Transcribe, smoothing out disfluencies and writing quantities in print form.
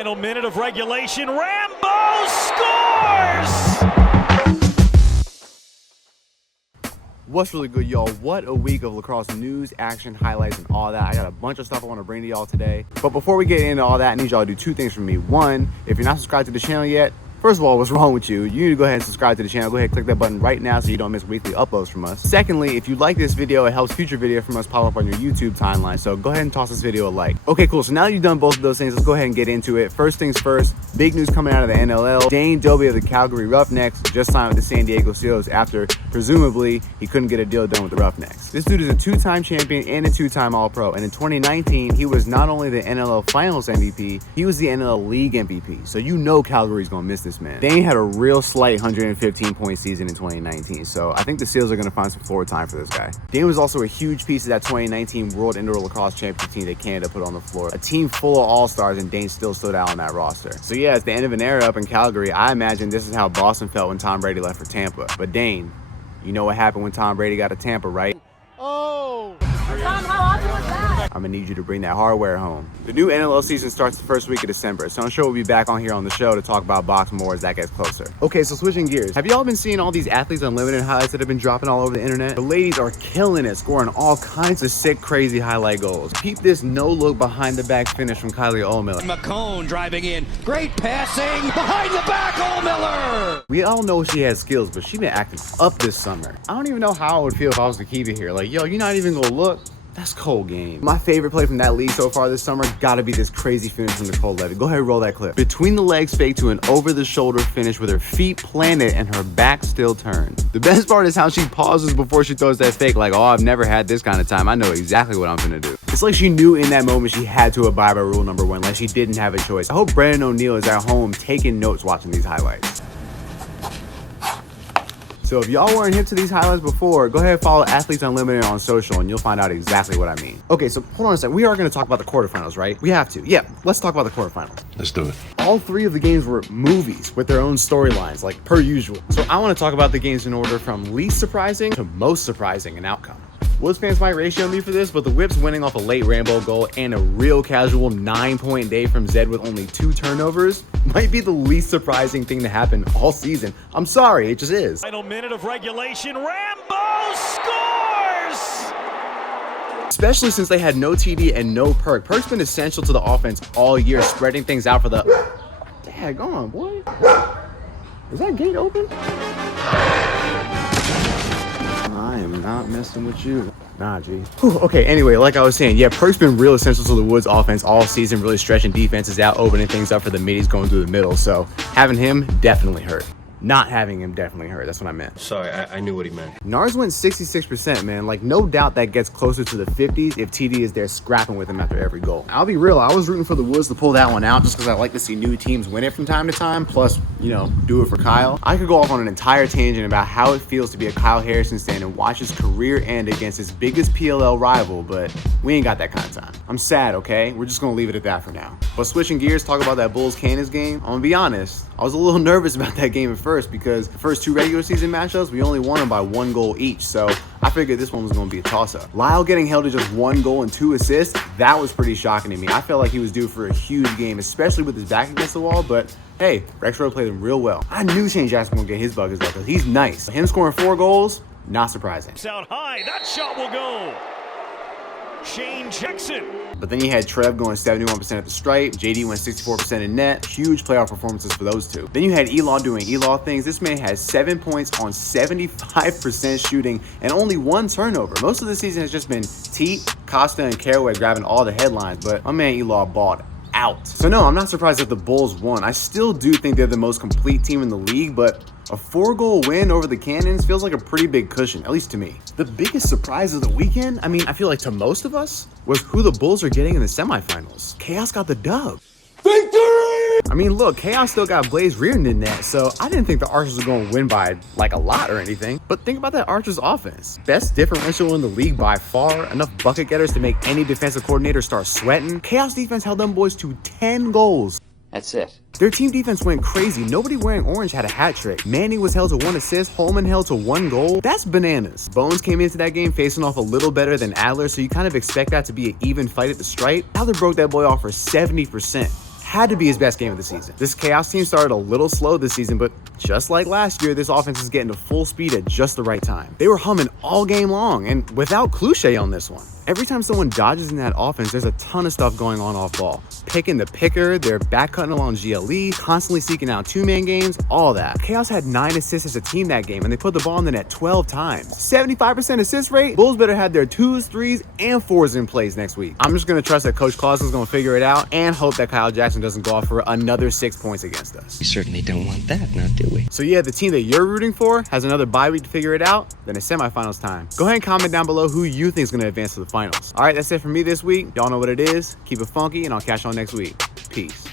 Final minute of regulation. Rambo scores! What's really good, y'all? What a week of lacrosse news, action, highlights, and all that. I got a bunch of stuff I want to bring to y'all today. But before we get into all that, I need y'all to do two things for me. One, if you're not subscribed to the channel yet, first of all, what's wrong with you? You need to go ahead and subscribe to the channel. Go ahead and click that button right now so you don't miss weekly uploads from us. Secondly, if you like this video, it helps future videos from us pop up on your YouTube timeline. So go ahead and toss this video a like. Okay, cool. So now that you've done both of those things, let's go ahead and get into it. First things first, big news coming out of the NLL. Dane, Dobbie of the Calgary Roughnecks just signed with the San Diego Seals after, presumably, he couldn't get a deal done with the Roughnecks. This dude is a two-time champion and a two-time All-Pro. And in 2019, he was not only the NLL Finals MVP, he was the NLL League MVP. So you know Calgary's gonna miss this man. Dane had a real slight 115-point season in 2019, so I think the Seals are going to find some forward time for this guy. Dane was also a huge piece of that 2019 World Indoor Lacrosse Championship team that Canada put on the floor. A team full of all-stars, and Dane still stood out on that roster. So yeah, it's the end of an era up in Calgary. I imagine this is how Boston felt when Tom Brady left for Tampa. But Dane, you know what happened when Tom Brady got to Tampa, right? Oh! Tom, how often was that? I'm gonna need you to bring that hardware home. The new NLL season starts the first week of December, so I'm sure we'll be back on here on the show to talk about box more as that gets closer. Okay, so switching gears. Have y'all been seeing all these Athletes Unlimited highlights that have been dropping all over the internet? The ladies are killing it, scoring all kinds of sick, crazy highlight goals. Peep this no-look behind-the-back finish from Kylie Ohlmiller. McCone driving in. Great passing. Behind the back, Ohlmiller! We all know she has skills, but she been acting up this summer. I don't even know how I would feel if I was to keep it here. Like, yo, you're not even gonna look? That's cold game. My favorite play from that league so far this summer gotta be this crazy finish from Nicole Levy. Go ahead and roll that clip. Between the legs fake to an over-the-shoulder finish with her feet planted and her back still turned. The best part is how she pauses before she throws that fake like, oh, I've never had this kind of time. I know exactly what I'm gonna do. It's like she knew in that moment she had to abide by rule number one, like she didn't have a choice. I hope Brandon O'Neill is at home taking notes watching these highlights. So if y'all weren't hip to these highlights before, go ahead and follow Athletes Unlimited on social and you'll find out exactly what I mean. Okay, so hold on a second. We are going to talk about the quarterfinals, right? We have to. Yeah, let's talk about the quarterfinals. Let's do it. All three of the games were movies with their own storylines, like per usual. So I want to talk about the games in order from least surprising to most surprising in outcome. Wolves fans might ratio me for this, but the Whips winning off a late Rambo goal and a real casual 9-point day from Zed with only 2 turnovers might be the least surprising thing to happen all season. I'm sorry, it just is. Final minute of regulation. Rambo scores! Especially since they had no TD and no Perk. Perk's been essential to the offense all year, spreading things out for the... Daggone, boy. Is that gate open? I am not messing with you. Nah, G. Whew, okay, anyway, like I was saying, yeah, Perk's been real essential to the Woods offense all season, really stretching defenses out, opening things up for the middies going through the middle. So having him definitely hurt. Not having him definitely hurt. That's what I meant. Sorry, I knew what he meant. Nars went 66%, man. Like, no doubt that gets closer to the 50s if TD is there scrapping with him after every goal. I'll be real. I was rooting for the Woods to pull that one out just because I like to see new teams win it from time to time. Plus, you know, do it for Kyle. I could go off on an entire tangent about how it feels to be a Kyle Harrison stan and watch his career end against his biggest PLL rival, but we ain't got that kind of time. I'm sad, okay? We're just going to leave it at that for now. But switching gears, talk about that Bulls-Cannons game. I'm going to be honest. I was a little nervous about that game at first because the first 2 regular season matchups, we only won them by 1 goal each. So I figured this one was going to be a toss-up. Lyle getting held to just 1 goal and 2 assists, that was pretty shocking to me. I felt like he was due for a huge game, especially with his back against the wall, but hey, Rexroad played him real well. I knew Shane Jackson was going to get his buggers though because he's nice. Him scoring 4 goals, not surprising. Out high, that shot will go. Shane Jackson. But then you had Trev going 71% at the stripe, JD went 64% in net. Huge playoff performances for those two. Then you had Elaw doing Elaw things. This man has 7 points on 75% shooting and only 1 turnover. Most of the season has just been Teat, Costa, and Caraway grabbing all the headlines, but my man Elaw balled out. So no, I'm not surprised that the Bulls won. I still do think they're the most complete team in the league, but a 4-goal win over the Cannons feels like a pretty big cushion, at least to me. The biggest surprise of the weekend, I mean, I feel like to most of us, was who the Bulls are getting in the semifinals. Chaos got the dub. Victory! I mean, look, Chaos still got Blaze Reardon in net, so I didn't think the Archers were going to win by, like, a lot or anything. But think about that Archers offense. Best differential in the league by far, enough bucket getters to make any defensive coordinator start sweating. Chaos defense held them boys to 10 goals. That's it. Their team defense went crazy. Nobody wearing orange had a hat trick. Manny was held to 1 assist. Holman held to 1 goal. That's bananas. Bones came into that game facing off a little better than Adler, so you kind of expect that to be an even fight at the stripe. Adler broke that boy off for 70%. had to be his best game of the season. This Chaos team started a little slow this season, but just like last year, this offense is getting to full speed at just the right time. They were humming all game long and without Cliche on this one. Every time someone dodges in that offense, there's a ton of stuff going on off ball. Picking the picker, they're back cutting along GLE, constantly seeking out two-man games, all that. Chaos had 9 assists as a team that game, and they put the ball in the net 12 times. 75% assist rate? Bulls better have their 2s, 3s, and 4s in plays next week. I'm just gonna trust that Coach Claus is gonna figure it out and hope that Kyle Jackson doesn't go off for another 6 points against us. We certainly don't want that, now do we? So yeah, the team that you're rooting for has another bye week to figure it out, then it's semifinals time. Go ahead and comment down below who you think is gonna advance to the finals. All right, that's it for me this week. Y'all know what it is. Keep it funky, and I'll catch y'all next week. Peace.